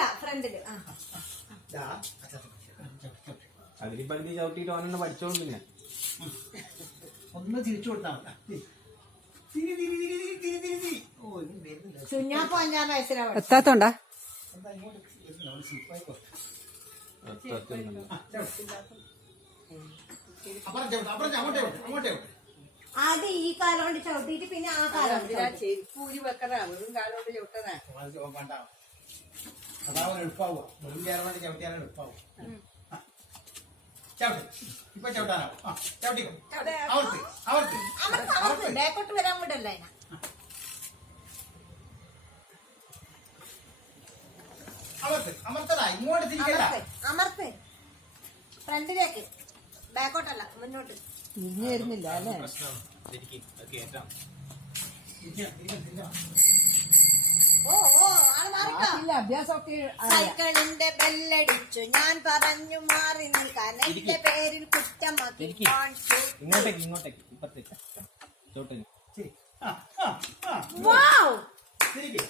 അല്ല ഫ്രണ്ടില്. അതിൽ പഠിച്ച് ചവിട്ടിട്ട് ഓനെന്നെ പഠിച്ചോളും. പിന്നെ ഒന്ന് തിരിച്ചു കൊടുത്താൽ കുഞ്ഞാപ്പോ 5-ാം വയസ്സിലാണ്. എത്താത്തോണ്ടാ ആദ്യം ഈ കാലം കൊണ്ട് ചവിട്ടിട്ട് പിന്നെ ആ കാലം പൂരി വെക്കണ വെറും കാലോണ്ട് ചവിട്ടണ. അതാവും എളുപ്പാവുക. വെറും കയറാൻ വേണ്ടി ചവിട്ടിയാലും എളുപ്പാവും. ഇപ്പൊ ചവിട്ടാനാവും. ചവിട്ടിക്കോ. ബാക്കോട്ട് വരാൻ വിടല്ല. അമർത്തതാ ഇങ്ങോട്ട് തിരിക്കല്ല. അമർത്ത് ഫ്രണ്ടിലേക്ക്, ബാക്കോട്ടല്ല മുന്നോട്ട്. തിരിഞ്ഞു വരുന്നില്ല അല്ലേ? ഓ ഓ ആള് മാറിക്കോ. അഭ്യാസമൊക്കെ സൈക്കിളിന്റെ ബെല്ലടിച്ചു, ഞാൻ പറഞ്ഞു മാറി നിൽക്കാൻ, എന്റെ പേരിൽ കുറ്റമാക്കി കാണിച്ചു. ഇങ്ങോട്ടേക്ക് ഇങ്ങോട്ടേക്ക് ഇപ്പത്തേക്ക് ചോട്ടേക്ക്. വൗ തിരിക്ക്.